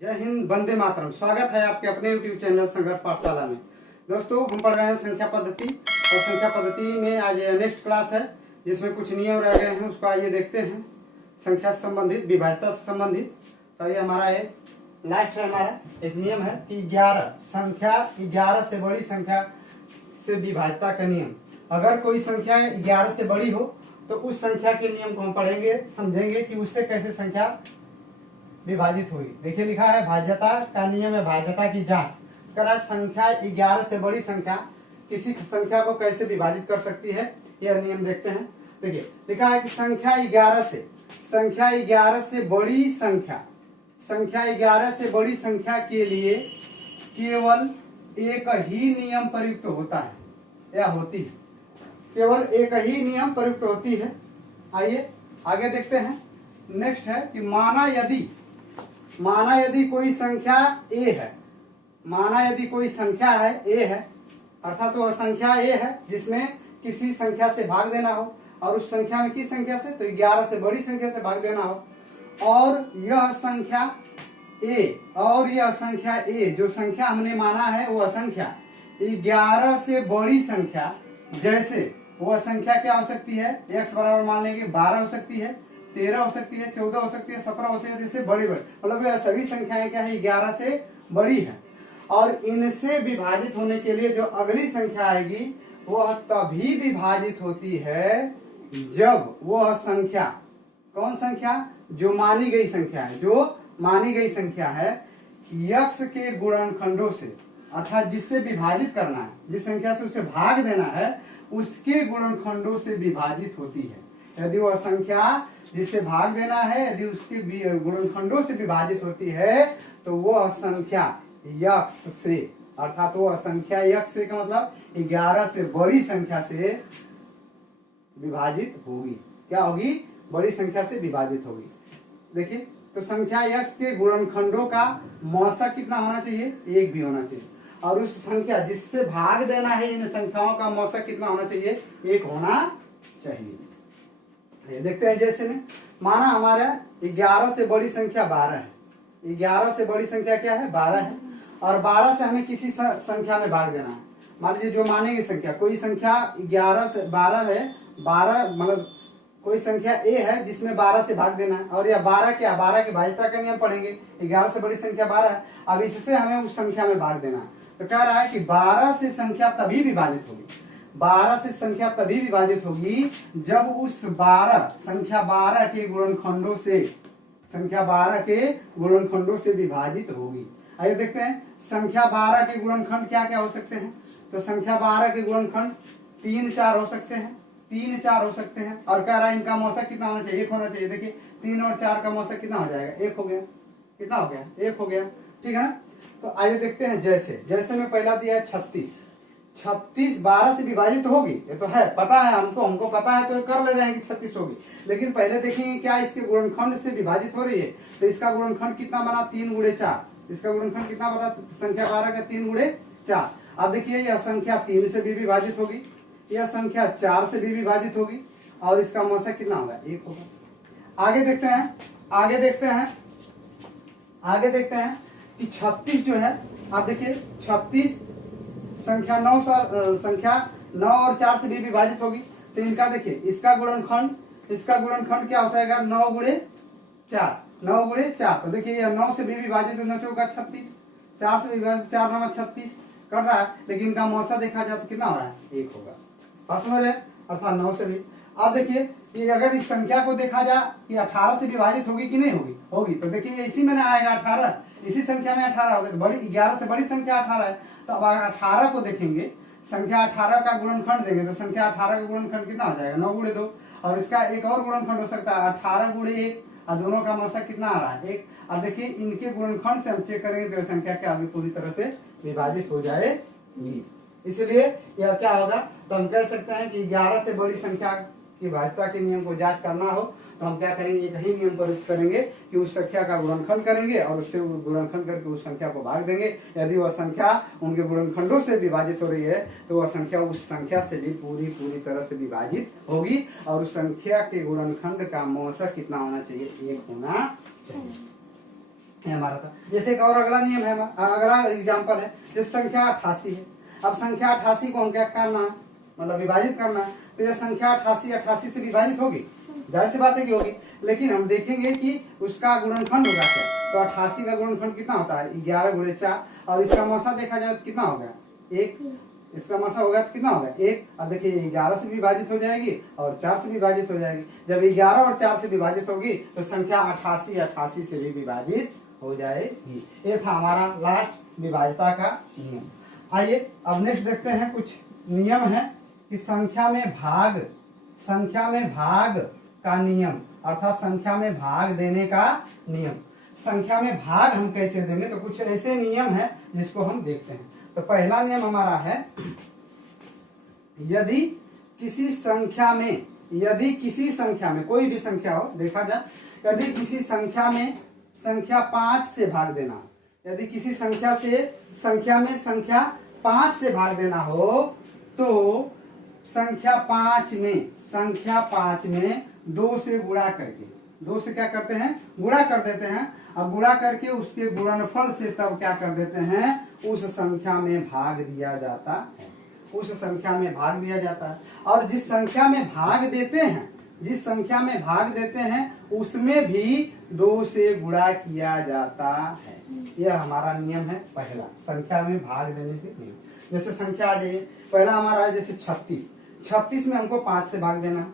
जय हिंद, वंदे मातरम। स्वागत है आपके अपने YouTube चैनल संघर्ष पाठशाला में। दोस्तों, हम पढ़ रहे हैं संख्या पद्धति और संख्या पद्धति में आज नेक्स्ट क्लास है जिसमें कुछ नियम रह गए हैं, उसको आइए देखते हैं। संख्या से संबंधित, विभाज्यता से संबंधित। तो ये हमारा एक लास्ट है, हमारा एक नियम है कि 11 से बड़ी संख्या से विभाज्यता का नियम। अगर कोई संख्या 11 से बड़ी हो तो उस संख्या के नियम को हम पढ़ेंगे, समझेंगे कि उससे कैसे संख्या विभाजित हुई। देखिए लिखा है भाज्यता का नियम है, भाज्यता की जांच करा। संख्या 11 से बड़ी संख्या किसी संख्या को कैसे विभाजित कर सकती है, यह नियम देखते हैं। देखिए लिखा है कि संख्या 11 से बड़ी संख्या के लिए केवल एक ही नियम प्रयुक्त होता है या होती है। केवल एक ही नियम प्रयुक्त होती है। आइए आगे देखते हैं। नेक्स्ट है कि माना यदि कोई संख्या a है, a है, अर्थात वह संख्या a है जिसमें किसी संख्या से भाग देना हो, और उस संख्या में किस संख्या से, तो 11 से बड़ी संख्या से भाग देना हो। और यह संख्या a जो संख्या हमने माना है वह संख्या 11 से बड़ी संख्या, जैसे वह संख्या क्या हो सकती है, x बराबर मान लेंगे 12 हो सकती है, 13 हो सकती है, 14 हो सकती है, 17 हो सकती है, जैसे बड़ी मतलब यह सभी संख्याएं क्या है, 11 से बड़ी है। और इनसे विभाजित होने के लिए जो अगली संख्या आएगी वह तभी विभाजित होती है जब वह संख्या, कौन संख्या, जो मानी गई संख्या है x के गुणनखंडों से, अर्थात जिससे विभाजित करना है, जिस संख्या से उसे भाग देना है, उसके गुणनखंडों से विभाजित होती है। यदि वह संख्या जिससे भाग देना है यदि उसके गुणनखंडों से विभाजित होती है तो वह संख्या x से, अर्थात वह संख्या x से का मतलब 11 से बड़ी संख्या से विभाजित होगी। क्या होगी, बड़ी संख्या से विभाजित होगी। देखिए तो संख्या x के गुणनखंडों का मौसक कितना होना चाहिए, 1 भी होना चाहिए। और उस संख्या जिससे भाग देना है इन संख्याओं का मौसक कितना होना चाहिए, 1 होना चाहिए। देखते हैं जैसे में माना हमारा 11 से बड़ी संख्या 12 है। 11 से बड़ी संख्या क्या है, 12 है। और 12 से हमें किसी संख्या में भाग देना है। मान लीजिए जो मानेंगे संख्या, कोई संख्या 11 से 12 है, 12 मतलब कोई संख्या a है जिसमें 12 से भाग देना है। और यह 12 क्या, 12 की भाज्यता का नियम पढ़ेंगे। 11 से बड़ी संख्या 12 है, अब इससे हमें उस संख्या में भाग देना है। तो कह रहा है कि 12 से संख्या तभी विभाजित होगी, 12 से संख्या तभी विभाजित होगी जब उस संख्या 12 के गुणनखंडों से, संख्या 12 के गुणनखंडों से विभाजित होगी। आइए देखते हैं संख्या 12 के गुणनखंड क्या क्या हो सकते हैं। तो संख्या 12 के गुणनखंड 3, 4 हो सकते हैं, 3, 4 हो सकते हैं। और कह रहा है इनका मौसक कितना होना चाहिए, 1 होना चाहिए। देखिए 3 और 4 का मौसक कितना हो जाएगा, 1 हो गया। कितना हो गया, 1 हो गया, ठीक है ना। तो आइए देखते हैं जैसे में पहला दिया है 36 12 से विभाजित होगी, ये तो है, पता है हमको पता है, तो कर ले रहे हैं कि 36 होगी। लेकिन पहले देखेंगे क्या इसके गुणनखंड से विभाजित हो रही है। तो इसका गुणनखंड कितना बना, 3 गुणे 4। इसका गुणनखंड कितना बना, संख्या 12 का 3 गुणे 4। अब देखिए यह संख्या 3 से भी विभाजित होगी, यह संख्या 4 से भी विभाजित होगी, और इसका मौसक कितना होगा, 1 होगा। आगे देखते हैं कि 36 जो है, आप देखिए 36 संख्या 9 और 4 से भी विभाजित होगी। तो इनका देखिए इसका गुणनखंड क्या हो जाएगा, 9 गुणे 4। तो देखिए ये 9 से भी विभाजित होना होगा 36, 4 से विभाजित 4 9 36 कर रहा है, लेकिन इनका मौसा देखा जाए तो कितना हो रहा है, 1 होगा। बात समझ रहे, अर्थात 9 से भी। अब देखिए कि अगर इस संख्या को देखा जाए कि 18 से विभाजित होगी कि नहीं होगी, तो देखिए इसी में ना आएगा 18, इसी संख्या में 18 होगा। तो बड़ी 11 से बड़ी संख्या 18 है। तो अब अगर 18 को देखेंगे, संख्या 18 का गुणनखंड देंगे तो संख्या 18 का गुणनखंड कितना हो जाएगा, 9 गुणे 2। और इसका एक और गुणनखंड हो सकता है 18 गुणे 1, और दोनों का मौसक कितना आ रहा है, 1। अब देखिए इनके गुणनखंड से हम चेक करेंगे तो संख्या क्या होगी, पूरी तरह से विभाजित हो जाएगी। इसलिए यह क्या होगा, तो हम कह सकते हैं कि 11 से बड़ी संख्या की भाज्यता के नियम को जांच करना हो तो हम क्या करेंगे, एक ही नियम प्रयुक्त करेंगे कि उस संख्या का गुणनखंड करेंगे और उससे गुणनखंड करके उस संख्या को भाग देंगे। यदि वह संख्या उनके गुणनखंडों से विभाजित हो रही है तो वह संख्या उस संख्या से भी पूरी तरह से विभाजित होगी, और उस संख्या के गुणनखंड का मौसक कितना होना चाहिए, 1 होना चाहिए। ये हमारा था। जैसे एक और अगला नियम है हमारा, अगला एग्जाम्पल है, जैसे संख्या 88 है। अब संख्या 88 को हम क्या करना है, मतलब विभाजित करना है। तो यह संख्या 88 से विभाजित होगी, जाहिर सी बात है कि होगी, लेकिन हम देखेंगे कि उसका गुणनखंड होगा क्या। तो 88 का गुणनखंड कितना होता है, 11 गुणे 4, और इसका मौसा देखा जाए तो कितना होगा 1, इसका मौसा होगा तो कितना होगा 1। अब देखिए 11 से विभाजित हो जाएगी और 4 से विभाजित हो जाएगी। जब 11 और 4 से विभाजित होगी तो संख्या 88 से भी विभाजित हो जाएगी। ये था हमारा लास्ट विभाज्यता का नियम। आइए अब नेक्स्ट देखते हैं, कुछ नियम है कि संख्या में भाग का नियम, अर्थात संख्या में भाग देने का नियम। संख्या में भाग हम कैसे देंगे, तो कुछ ऐसे नियम है जिसको हम देखते हैं। तो पहला नियम हमारा है, यदि किसी संख्या में कोई भी संख्या हो, देखा जाए, यदि किसी संख्या में संख्या 5 से भाग देना, यदि किसी संख्या में संख्या 5 से भाग देना हो, तो संख्या 5 में 2 से गुणा करके, 2 से क्या करते हैं, गुणा कर देते हैं। अब गुणा करके उसके गुणनफल से तब क्या कर देते हैं, उस संख्या में भाग दिया जाता है, उस संख्या में भाग दिया जाता है। और जिस संख्या में भाग देते हैं उसमें भी 2 से गुणा किया जाता है। यह हमारा नियम है पहला, संख्या में भाग देने से नियम। जैसे संख्या आ जाइए, पहला हमारा है जैसे 36 में हमको 5 से भाग देना है।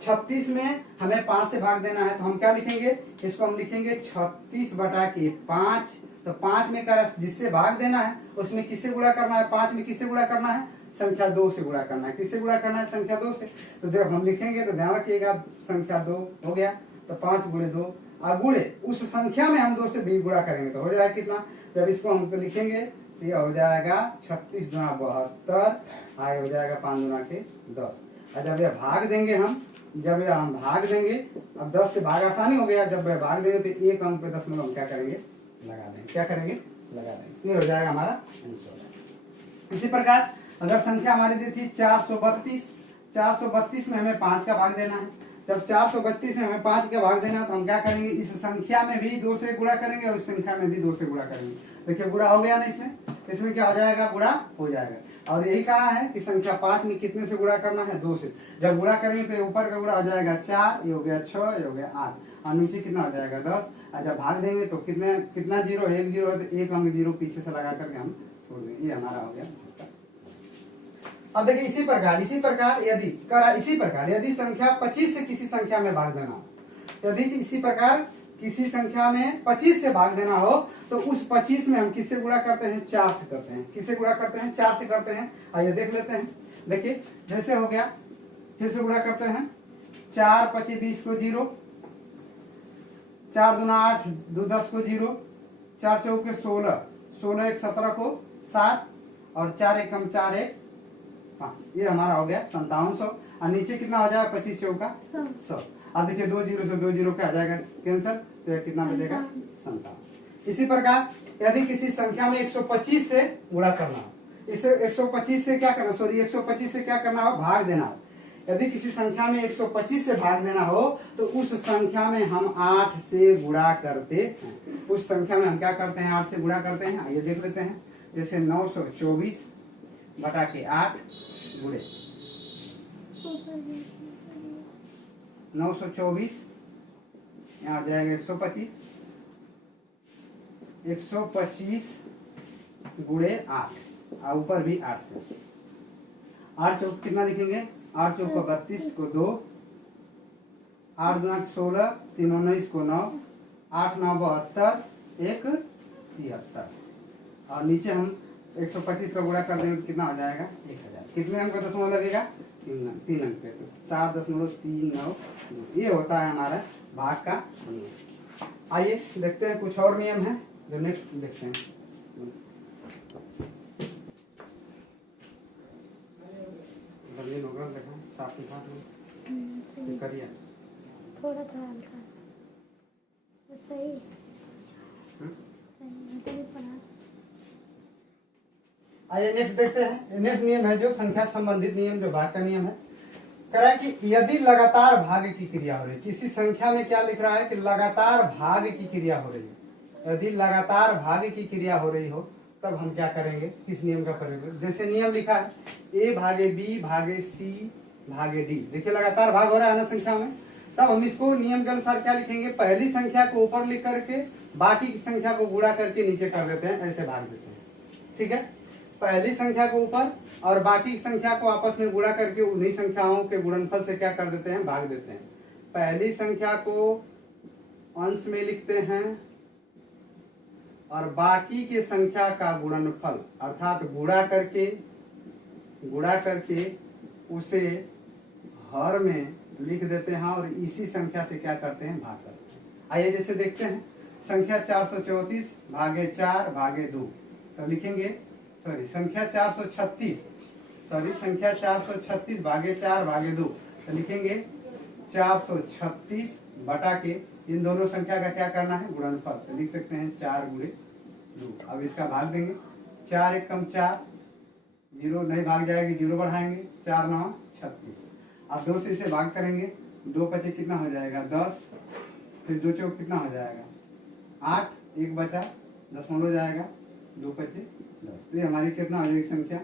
36 में हमें 5 से भाग देना है, तो हम क्या लिखेंगे, इसको हम लिखेंगे 36/5। तो 5 में जिससे भाग देना है उसमें किससे गुणा करना है, 5 में किससे गुणा करना है, संख्या 2 से गुणा करना है। किससे गुणा करना है, संख्या 2 से। तो जब हम लिखेंगे तो ध्यान रखिएगा, संख्या 2 हो गया, तो 5 गुणे 2, और गुणे उस संख्या में हम 2 से भी गुणा करेंगे तो हो जाएगा कितना। जब इसको हम लिखेंगे तो यह हो जाएगा 36 गुणा 72, आए हो जाएगा 5 गुणा के 10। और जब यह भाग देंगे हम भाग देंगे, अब 10 से भाग आसानी हो गया, जब भाग देंगे तो एक अंक पे 10 में हम क्या करेंगे, लगा देंगे। ये हो जाएगा हमारा आंसर। इसी प्रकार अगर संख्या हमारी दी थी 432 में हमें 5 का भाग देना है। जब 432 में हमें 5 का भाग देना है तो हम क्या करेंगे, इस संख्या में भी 2 से गुणा करेंगे और इस संख्या में भी 2 से गुणा करेंगे। देखिए गुणा हो गया ना, इसमें क्या हो जाएगा, गुणा हो जाएगा। और यही कहा है कि संख्या 5 में कितने से गुणा करना है, 2 से। जब गुणा करेंगे तो ऊपर का गुणा हो जाएगा 4, ये हो गया 6, ये हो गया 8, और नीचे कितना हो जाएगा 10। और जब भाग देंगे तो कितना जीरो, 1 जीरो है, तो 1 अंक जीरो पीछे से लगा करके हम छोड़ देंगे। ये हमारा हो गया। अब देखिए इसी प्रकार यदि संख्या 25 से किसी संख्या में भाग देना हो, यदि इसी प्रकार किसी संख्या में 25 से भाग देना हो, तो उस 25 में हम किससे गुणा करते हैं, 4 से करते हैं। किससे गुणा करते हैं, 4 से करते हैं। आइए देख लेते हैं। देखिए जैसे हो गया, फिर से गुणा करते हैं, 4 25 20 को 0, 4 दूना 8, 2 10 को 0, 4 चौके 16, 16 1 17 को 7, और 4 एकम 4 1, हाँ, ये हमारा हो गया 5700। और नीचे कितना हो जाएगा, 25 चौका 100। अब देखिए 2 जीरो से 2 जीरो क्या आ जाएगा, कैंसर, तो कितना बचेगा, 57। इसी प्रकार यदि किसी संख्या में 125 से गुणा करना हो, इसे 125 से क्या करना, 125 से क्या करना हो, भाग देना हो। यदि किसी संख्या में 125 से भाग देना हो तो उस संख्या में हम 8 से गुणा करते हैं। उस संख्या में हम क्या करते हैं, 8 से गुणा करते हैं। आइए देख लेते हैं। जैसे 924 बटा के 8 गुणे 924, यहाँ आ जाएगा 125 गुणे 8, और ऊपर भी 8 से। 8 चौक कितना लिखेंगे, 8 चौक को 32 को 2, 8 दूना 16, 3 19 को 9, 8 9 72, 1 73, और नीचे हम 125 का गुणा कर देंगे तो कितना हो जाएगा, 1000। कितने अंक का दशमलव लगेगा, 3 अंक पे, तो 4.39। ये होता है हमारा भाग का नियम। आइए देखते हैं कुछ और नियम है जो नेक्स्ट देखते हैं। साफ करिए थोड़ा हल्का सही। आइए नेक्स्ट देखते हैं। नेक्स्ट नियम है जो संख्या संबंधित नियम, जो भाग का नियम है। कह रहा है कि यदि लगातार भाग की क्रिया हो रही है, किसी संख्या में क्या लिख रहा है कि लगातार भाग की क्रिया हो रही है। यदि लगातार भाग की क्रिया हो रही हो तब हम क्या करेंगे, किस नियम का प्रयोग करेंगे। जैसे नियम लिखा है a भागे b भागे c भागे d। देखिए लगातार भाग हो रहा है ना संख्या में, तब हम इसको नियम के अनुसार क्या लिखेंगे, पहली संख्या को ऊपर लिख करके बाकी की संख्या को गुणा करके नीचे कर देते हैं, ऐसे भाग देते हैं। ठीक है, पहली संख्या को ऊपर और बाकी संख्या को आपस में गुणा करके उन्हीं संख्याओं के गुणनफल से क्या कर देते हैं, भाग देते हैं। पहली संख्या को अंश में लिखते हैं और बाकी के संख्या का गुणनफल अर्थात गुणा करके उसे हर में लिख देते हैं और इसी संख्या से क्या करते हैं, भाग करते हैं। आइए जैसे देखते हैं, संख्या 434 भागे 4 भागे 2, तो लिखेंगे संख्या 436 भागे 4 भागे 2, तो लिखेंगे 436 बटा के इन दोनों संख्या का क्या करना है, गुणनफल, तो लिख सकते हैं 4 गुणे 2। अब इसका भाग देंगे, 4 एक कम 4, 0 नहीं भाग जाएगी, 0 बढ़ाएंगे, 4 9 36। अब 2 से इसे भाग करेंगे, 2 पचे कितना हो जाएगा 10, फिर 2 चौक कितना हो जाएगा 8, 1 बचा दशमलव जाएगा, 2 पचे 10, तो ये हमारी कितना हो जाएगी संख्या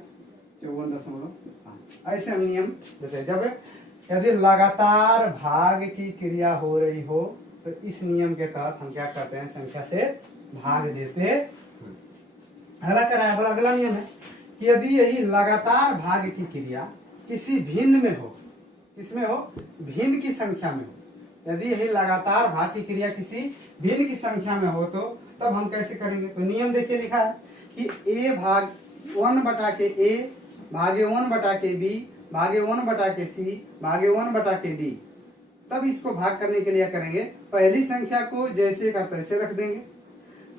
54.5। ऐसे हम नियम जैसे जब यदि लगातार भाग की क्रिया हो रही हो तो इस नियम के तहत हम क्या करते हैं, संख्या से भाग देते हैं। अगला नियम है कि यदि यही लगातार भाग की क्रिया किसी भिन्न में हो, किसमें हो, भिन्न की संख्या में हो, यदि यही लगातार भाग की क्रिया किसी भिन्न की संख्या में हो तो तब हम कैसे करेंगे। तो नियम देखिए लिखा है कि a भाग 1 बटा के a भागे 1 बटा के b भागे 1 बटा के c भागे 1 बटा के d। तब इसको भाग करने के लिए करेंगे, पहली संख्या को जैसे का तैसे रख देंगे,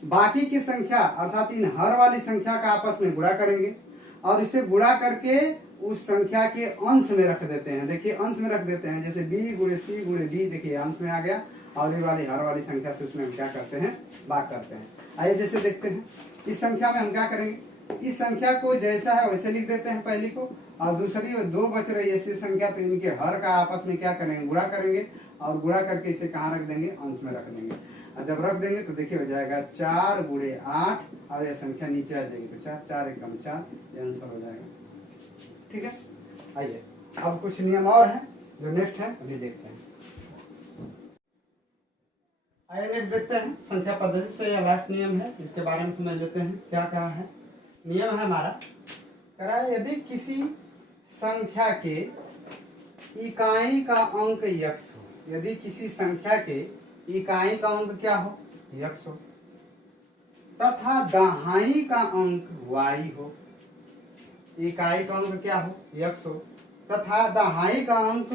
बाकी की संख्या अर्थात इन हर वाली संख्या का आपस में गुणा करेंगे और इसे गुणा करके उस संख्या के अंश में रख देते हैं। देखिए अंश में रख देते हैं, जैसे b गुणे c गुणे d, देखिए अंश में आ गया और ये वाली हर वाली संख्या से उसमें हम क्या करते हैं, भाग करते हैं। आइए जैसे देखते हैं, इस संख्या में हम क्या करेंगे, इस संख्या को जैसा है वैसे लिख देते हैं पहली को, और दूसरी 2 बच रही है ऐसी संख्या, तो इनके हर का आपस में क्या करेंगे, गुणा करेंगे और गुणा करके इसे कहाँ रख देंगे, अंश में रख देंगे। और जब रख देंगे तो देखिए हो जाएगा 4 गुणे 8 और यह संख्या नीचे आ जाएगी, तो 4 एक कम 4, ये आंसर हो जाएगा। ठीक है, आइए अब कुछ नियम और हैं जो नेक्स्ट है, अभी देखते हैं। आइए नेक्स्ट देखते हैं, संख्या पद्धति से यह लास्ट नियम है, इसके बारे में समझ लेते हैं क्या कहा है। नियम है हमारा, कह रहा है यदि किसी संख्या के इकाई का अंक यक्स हो, यदि किसी संख्या के इकाई का अंक क्या हो, यक्स हो, तथा दहाई का अंक y हो, इकाई का अंक क्या हो, यक्स हो, तथा दहाई का अंक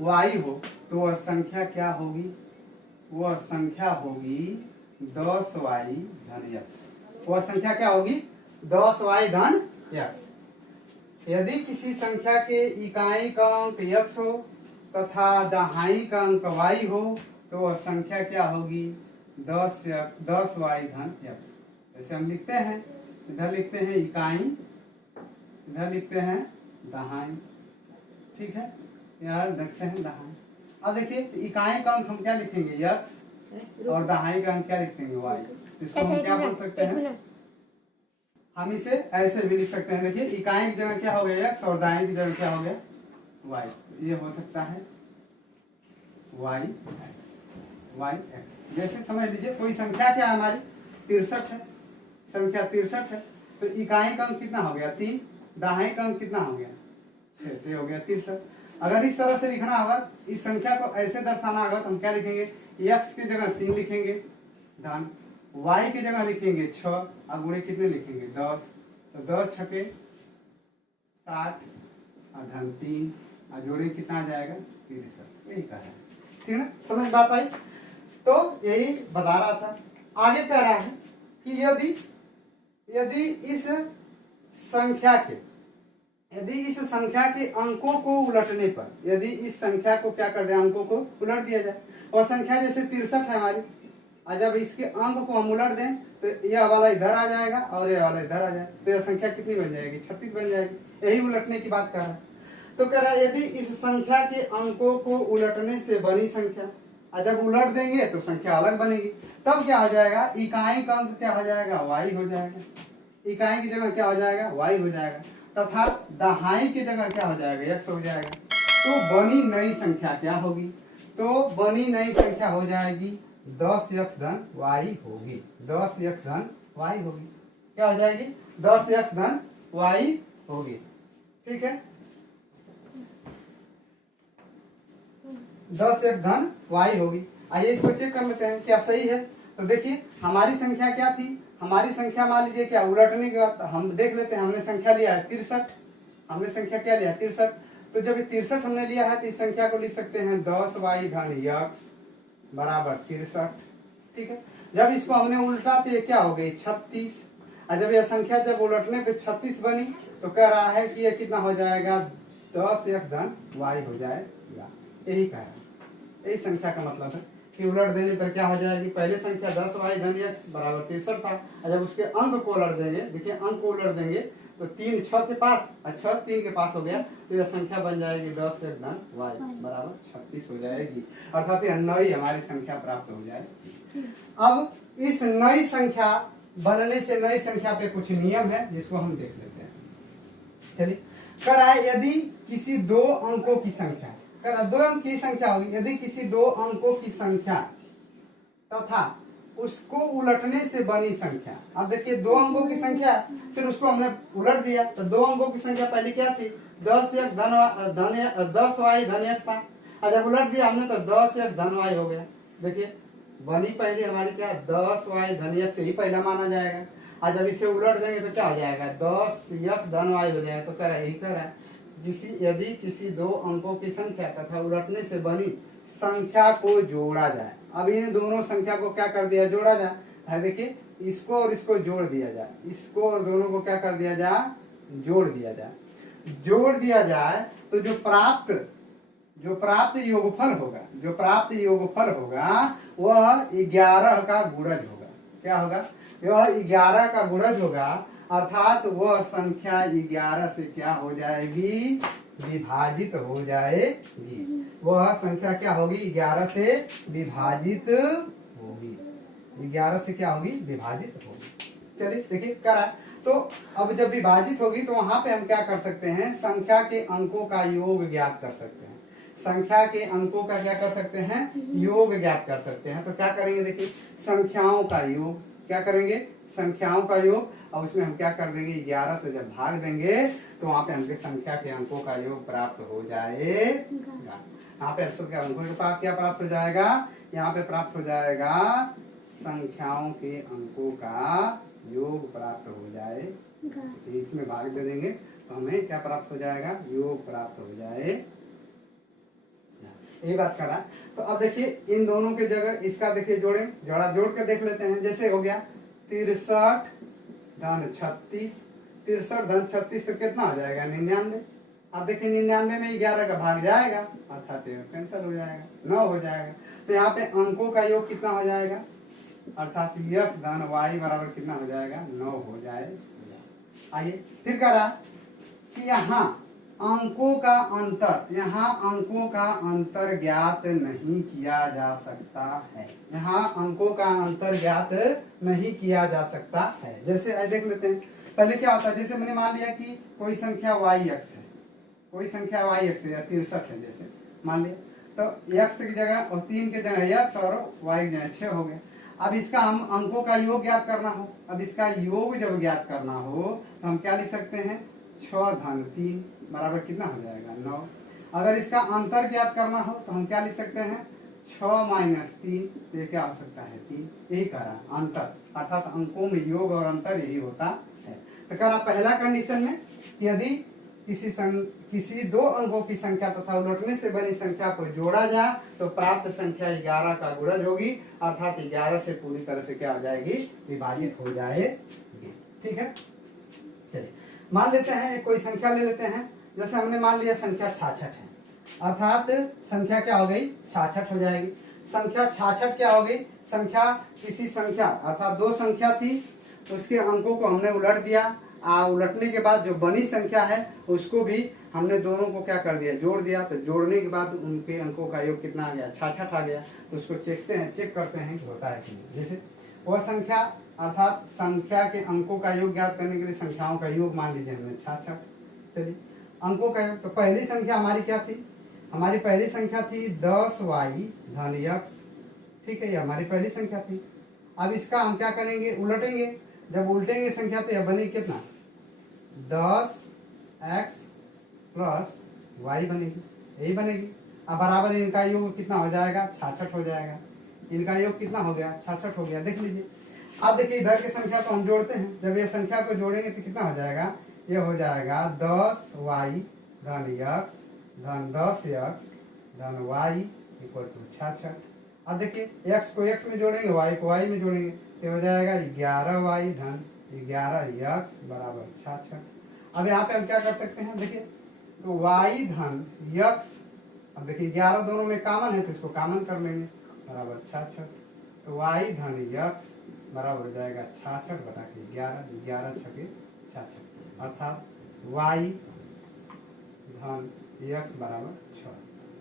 y हो, तो वह संख्या क्या होगी, वह संख्या होगी 10y धन x। वह संख्या क्या होगी, 10y धन x। यदि किसी संख्या के इकाई का अंक x हो तथा दहाई का अंक y हो तो वह संख्या क्या होगी, 10y धन x। जैसे हम लिखते हैं, इधर लिखते हैं इकाई, इधर लिखते हैं दहाई। ठीक है, यार लिखते हैं दहाई। अब देखिए इकाई का अंक हम क्या लिखेंगे, x, और दहाई का अंक क्या लिखेंगे, y। इसको हम क्या बोल सकते हैं, हम इसे ऐसे भी लिख सकते हैं। देखिए इकाई की जगह क्या हो गया x और दाएं की जगह क्या हो गया y, ये हो सकता है y x। जैसे समझ लीजिए कोई संख्या क्या है हमारी 63 है, संख्या 63 है, तो इकाई का अंक कितना हो गया 3, दाएं का अंक कितना हो गया 6, तो हो गया 63। अगर इस तरह से लिखना होगा, इस संख्या को ऐसे दर्शाना होगा तो हम क्या लिखेंगे, x की जगह 3 लिखेंगे धन, y की जगह लिखेंगे 6 और गुणे कितने लिखेंगे 10, तो 10 छके 60 और धन 3 और जोड़े कितना आ जाएगा 63। यही कहा है, ठीक है ना, समझ बात आई। तो यही बता रहा था। आगे कह रहा है कि यदि इस संख्या के अंकों को उलटने पर, यदि इस संख्या को क्या कर दे, अंकों को उलट दिया जाए, और संख्या जैसे 63 है हमारी, और जब इसके अंक को हम उलट दें तो यह वाला इधर आ जाएगा और यह वाला इधर आ जाएगा, तो यह संख्या कितनी बन जाएगी 36 बन जाएगी। यही उलटने की बात कर रहा है। तो कह रहा है यदि इस संख्या के अंकों को उलटने से बनी संख्या, और जब उलट देंगे तो संख्या अलग बनेगी। तब क्या हो जाएगा, इकाई का अंक क्या हो जाएगा, y हो जाएगा। इकाई की जगह क्या हो जाएगा, y हो जाएगा, तथा दहाई की जगह क्या हो जाएगा, x हो जाएगा। तो बनी नई संख्या क्या होगी, तो बनी नई संख्या हो जाएगी 10x धन y होगी। 10x धन y होगी, क्या हो जाएगी, 10x धन y होगी। ठीक है, 10x धन y होगी। आइए इसको चेक कर लेते हैं क्या सही है। तो देखिए हमारी संख्या क्या थी, हमारी संख्या मान लीजिए क्या उलटने के बाद हम देख लेते हैं, हमने संख्या लिया है 63। हमने संख्या क्या लिया, 63। तो जब 63 हमने लिया है तो इस संख्या को लिख सकते हैं 10y धन x बराबर 63। ठीक है, जब इसको हमने उल्टा तो ये क्या हो गई 36। और जब यह संख्या जब उलटने पे 36 बनी तो कह रहा है कि ये कितना हो जाएगा, 10x धन y हो जाएगा। यही कह रहा है, यही संख्या का मतलब है कि उलट देने पर क्या हो जाएगी, पहले संख्या 10y धन x बराबर 63 था, और जब उसके अंक को उलट देंगे, देखिए अंक को उलट देंगे तो 3 6 के पास, 6 3 के पास हो गया, तो यह संख्या बन जाएगी 10x धन y बराबर 36 हो जाएगी। अर्थात यह नई हमारी संख्या प्राप्त हो जाएगी। अब इस नई संख्या बनने से नई संख्या पे कुछ नियम है जिसको हम देख लेते हैं। चलिए, करा यदि किसी दो अंकों की संख्या, करा दो अंक की संख्या होगी, यदि किसी दो अंकों की संख्या तथा उसको उलटने से बनी संख्या। अब देखिए दो अंकों की संख्या, फिर उसको हमने उलट दिया, तो दो अंकों की संख्या पहले क्या थी, 10y धन x था, और जब उलट दिया हमने तो 10x धन y हो गया। देखिए बनी पहले हमारी क्या, 10y धन x से ही पहला माना जाएगा, और जब इसे उलट देंगे तो क्या हो जाएगा, 10x धन y हो जाएगा। तो कह रहा है, यही कह रहा है यदि किसी दो अंकों की संख्या तथा उलटने से बनी संख्या को जोड़ा जाए। अब इन दोनों संख्या को क्या कर दिया, जोड़ा जाए। देखिए इसको और इसको जोड़ दिया जाए, इसको और दोनों को क्या कर दिया जाए, जोड़ दिया जाए। जोड़ दिया जाए तो जो प्राप्त योगफल होगा, जो प्राप्त योगफल होगा वह 11 का गुणज होगा। क्या होगा, यह 11 का गुणज होगा, अर्थात वह संख्या 11 से क्या हो जाएगी, विभाजित हो जाएगी। वह संख्या क्या होगी, 11 से विभाजित होगी। 11 से क्या होगी, विभाजित होगी। चलिए देखिए करा, तो अब जब विभाजित होगी तो वहां पे हम क्या कर सकते हैं, संख्या के अंकों का योग ज्ञात कर सकते हैं। संख्या के अंकों का क्या कर सकते हैं, योग ज्ञात कर सकते हैं। तो क्या करेंगे, देखिए संख्याओं का योग, क्या करेंगे, संख्याओं का योग, और उसमें हम क्या कर देंगे, 11 से जब भाग देंगे तो वहां पे हमके संख्या के अंकों का योग प्राप्त हो जाएगा। यहाँ पे अंकों के पास क्या प्राप्त हो जाएगा, यहाँ पे प्राप्त हो जाएगा संख्याओं के अंकों का योग प्राप्त हो जाएगा। इसमें भाग दे देंगे तो हमें क्या प्राप्त हो जाएगा, योग प्राप्त हो जाए। ये बात करा। तो अब देखिए इन दोनों के जगह इसका देखिए जोड़ के देख लेते हैं। जैसे हो गया 63 धन 36, 63 धन 36 तो कितना हो जाएगा, 99। अब देखिए 99 में 11 का भाग जाएगा, अर्थात कैंसिल हो जाएगा, 9 हो जाएगा। तो यहाँ पे अंकों का योग कितना हो जाएगा, अर्थात x धन y बराबर कितना हो जाएगा, 9 हो जाएगा। आइए फिर करा कि यहाँ अंकों का अंतर ज्ञात नहीं किया जा सकता है। यहाँ अंकों का अंतर ज्ञात नहीं किया जा सकता है। जैसे देख लेते हैं, पहले क्या होता है, जैसे मैंने मान लिया कि कोई संख्या yx है, कोई संख्या yx है या 63 है, जैसे मान लिया, तो x की जगह और 3 के जगह x और y की जगह 6 हो गए। अब इसका हम अंकों का योग ज्ञात करना हो, अब इसका योग जब ज्ञात करना हो तो हम क्या लिख सकते हैं, 6 धन 3 बराबर कितना हो जाएगा, 9। अगर इसका अंतर ज्ञात करना हो तो हम क्या लिख सकते हैं, 6 माइनस 3, ये क्या हो सकता है, 3। यही कह रहा अंतर, अर्थात अंकों में योग और अंतर यही होता है। तो कह रहा पहला कंडीशन में यदि किसी दो अंकों की संख्या तथा उलटने से बनी संख्या को जोड़ा जाए तो प्राप्त संख्या 11 का गुणज होगी, अर्थात 11 से पूरी तरह से क्या हो जाएगी, विभाजित हो जाएगी। ठीक है, चलिए मान लेते हैं कोई संख्या ले लेते हैं। जैसे हमने मान लिया संख्या 66 है, अर्थात संख्या क्या हो गई, 66 हो जाएगी। संख्या 66 क्या हो गई, संख्या किसी संख्या अर्थात दो संख्या थी, उसके अंकों को हमने उलट दिया, उलटने के बाद जो बनी संख्या है उसको भी हमने दोनों को क्या कर दिया, जोड़ दिया। तो जोड़ने के बाद उनके अंकों का योग कितना आ गया, 66 आ गया। तो उसको चेक करते हैं कि होता है कि नहीं। जैसे वह संख्या अर्थात संख्या के अंकों का योग ज्ञात करने के लिए संख्याओं का योग मान लीजिए हमने 66। चलिए अंकों का योग, तो पहली संख्या हमारी क्या थी, हमारी पहली संख्या थी 10y धन x। ठीक है, ये हमारी पहली संख्या थी। अब इसका हम क्या करेंगे, उलटेंगे। जब उल्टेंगे संख्या तो यह बनेगी कितना, 10x प्लस y बनेगी, यही बनेगी। अब बराबर इनका योग कितना हो जाएगा, 66 हो जाएगा। इनका योग कितना हो गया, 66 हो गया। देख लीजिए। अब देखिए इधर की संख्या को हम जोड़ते हैं। जब ये संख्या को जोड़ेंगे तो कितना हो जाएगा, ये हो जाएगा 10y धन x धन 10x धन y इक्वल टू 66। अब देखिए x को x में जोड़ेंगे, y को y में जोड़ेंगे तो हो जाएगा 11y धन 11x बराबर 66। अब यहाँ पे हम क्या कर सकते हैं, देखिए तो y धन x, अब देखिए 11 दोनों में कॉमन है तो इसको कॉमन कर लेंगे, बराबर 66। तो y धन x बराबर हो जाएगा 66 बटा के 11, 11 छके 66, अर्थात y धन x बराबर 6।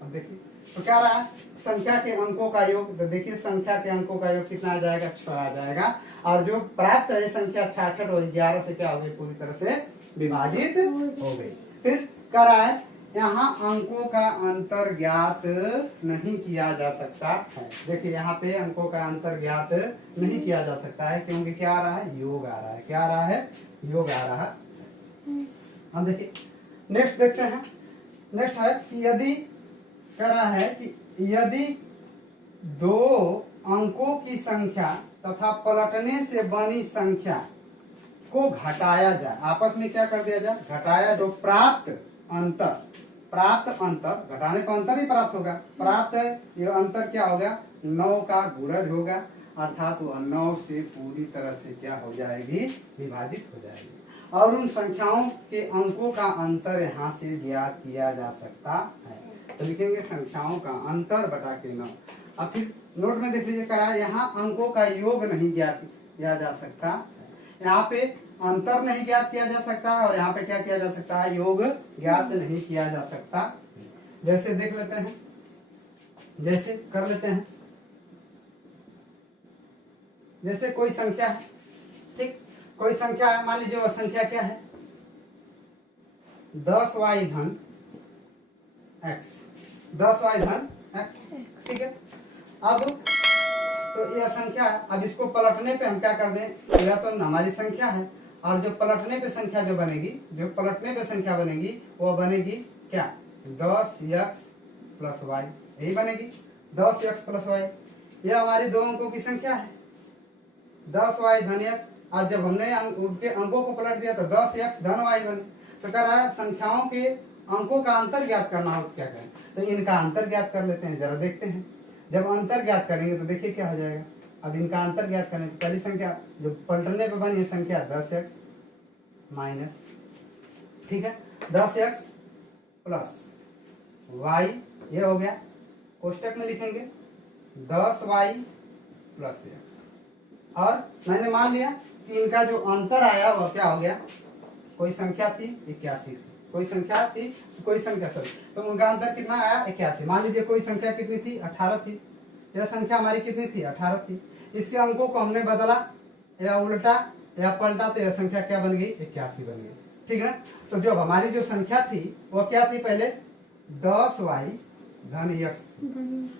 अब देखिए तो क्या रहा, संख्या के अंकों का योग। तो देखिए संख्या के अंकों का योग कितना आ जाएगा, 6 आ जाएगा। और जो प्राप्त है संख्या 66 और 11 से क्या हो गई, पूरी तरह से विभाजित हो गई। फिर क्या रहा है, यहाँ अंकों का अंतर ज्ञात नहीं किया जा सकता है। देखिए यहाँ पे अंकों का अंतर ज्ञात नहीं किया जा सकता है, क्योंकि क्या आ रहा है, योग आ रहा है। क्या आ रहा है, योग आ रहा है। हम देखिए नेक्स्ट देखते हैं। नेक्स्ट है कि यदि कह रहा है कि यदि दो अंकों की संख्या तथा पलटने से बनी संख्या को घटाया जाए, आपस में क्या कर दिया जाए, घटाया। जो प्राप्त अंतर, घटाने का अंतर ही प्राप्त होगा। प्राप्त है ये अंतर क्या हो गया, 9 का गुणज होगा, अर्थात वह 9 से पूरी तरह से क्या हो जाएगी, विभाजित हो जाएगी। और उन संख्याओं के अंकों का अंतर यहाँ से ज्ञात किया जा सकता है। तो लिखेंगे संख्याओं का अंतर बटा के 9। अब फिर नोट में देख लीजिए, करा यहाँ अंकों का योग नहीं ज्ञात किया जा सकता, यहाँ पे अंतर नहीं ज्ञात किया जा सकता, और यहाँ पे क्या किया जा सकता है, योग ज्ञात नहीं किया जा सकता। जैसे देख लेते हैं, जैसे कर लेते हैं। जैसे कोई संख्या है, ठीक, कोई संख्या है, मान लीजिए वह संख्या क्या है, 10y धन x, 10y धन x, ठीक है। अब तो यह संख्या है। अब इसको पलटने पे हम क्या कर दें, यह तो हमारी संख्या है, और जो पलटने पे संख्या जो बनेगी, जो पलटने पे संख्या बनेगी वो बनेगी क्या, 10x प्लस y, यही बनेगी 10x प्लस y। यह हमारी दो अंकों की संख्या है, 10y धन x। और जब हमने उनके अंकों को पलट दिया तो 10x धन y बने। तो कह रहा है संख्याओं के अंकों का अंतर ज्ञात करना हो, क्या करें, तो इनका अंतर ज्ञात कर लेते हैं। जरा देखते हैं, जब अंतर ज्ञात करेंगे तो देखिए क्या हो जाएगा। अब इनका अंतर ज्ञात करें तो पहली संख्या जो पलटने पे बनी है संख्या 10x माइनस, ठीक है, 10x प्लस y, ये हो गया। कोष्टक में लिखेंगे 10y प्लस x। और मैंने मान लिया कि इनका जो अंतर आया वह क्या हो गया, कोई संख्या थी 81 थी, कोई संख्या थी, कोई संख्या सॉरी, तो उनका अंतर कितना आया, 81। मान लीजिए कोई संख्या कितनी थी, 18 थी। यह संख्या हमारी कितनी थी, 18 थी। इसके अंकों को हमने बदला या उल्टा या पलटा तो यह संख्या क्या बन गई, 81 बन गई, ठीक है। तो जो हमारी जो संख्या थी वह क्या थी, पहले 10y धन x,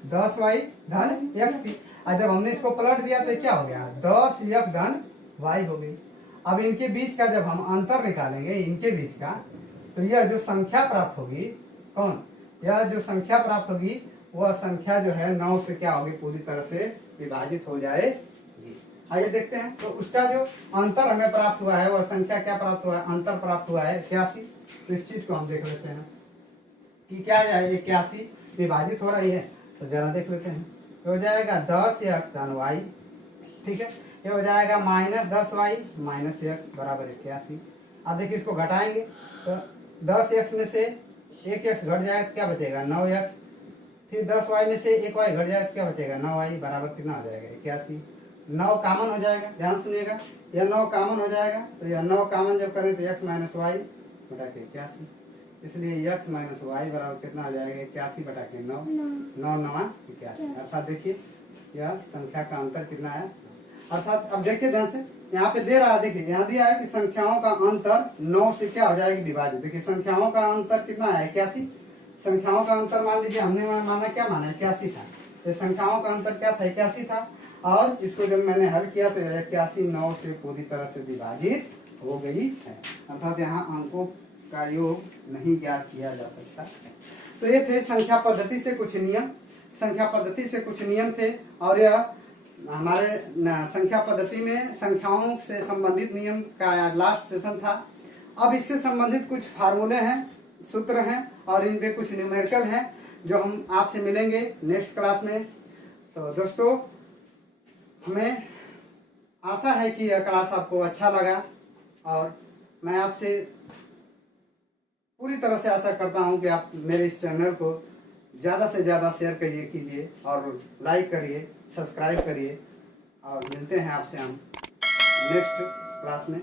10y धन x थी। और जब हमने इसको पलट दिया तो क्या हो गया, 10x धन y हो गई। अब इनके बीच का जब हम अंतर निकालेंगे, इनके बीच का, तो यह जो संख्या प्राप्त होगी, कौन, यह जो संख्या प्राप्त होगी वह संख्या जो है 9 से क्या होगी, पूरी तरह से विभाजित हो जाएगी। आइए देखते हैं। तो उसका जो अंतर हमें प्राप्त हुआ है वह संख्या क्या प्राप्त हुआ है, अंतर प्राप्त हुआ है 81। तो इस चीज को हम देख लेते हैं कि क्या है, 81 विभाजित हो रही है। तो जरा देख लेते हैं। तो हो जाएगा 10x धन y, ठीक है। ये हो जाएगा माइनस 10y माइनस x बराबर 81। अब देखिए इसको घटाएंगे तो 10x में से 1x घट जाएगा, क्या बचेगा, 9x। फिर 10y में से 1y घट जाएगा, क्या बचेगा, 9y बराबर कितना हो जाएगा, 81। 9 कॉमन हो जाएगा, ध्यान सुनिएगा, यह 9 कॉमन हो जाएगा, तो यह 9 कॉमन जब करें तो x माइनस वाई बटा के 81, इसलिए x माइनस वाई बराबर कितना हो जाएगा 81 बटा के 9, 9 9 81। अर्थात देखिए यह संख्या का अंतर कितना है, अर्थात अब देखिए ध्यान से यहाँ पे दे रहा है, देखिए यहाँ दिया है कि संख्याओं का अंतर 9 से क्या हो जाएगी विभाजित। देखिए संख्याओं का अंतर कितना है 81, संख्याओं का अंतर मान लीजिए हमने माना क्या माना 81 था, तो संख्याओं का अंतर क्या था 81 था, और इसको जब मैंने हल किया तो 81 9 से पूरी तरह से विभाजित हो गई है, अर्थात यहाँ अंकों का योग नहीं ज्ञात किया जा सकता है। तो ये थे संख्या पद्धति से कुछ नियम, संख्या पद्धति से कुछ नियम थे, और यह हमारे संख्या पद्धति में संख्याओं से संबंधित नियम का लास्ट सेशन था। अब इससे संबंधित कुछ फार्मूले हैं, सूत्र हैं, और इन पे कुछ न्यूमेरिकल हैं जो हम आपसे मिलेंगे नेक्स्ट क्लास में। तो दोस्तों हमें आशा है कि यह क्लास आपको अच्छा लगा, और मैं आपसे पूरी तरह से आशा करता हूं कि आप मेरे इस चैनल को ज़्यादा से ज़्यादा शेयर करिए, कीजिए और लाइक करिए, सब्सक्राइब करिए, और मिलते हैं आपसे हम नेक्स्ट क्लास में।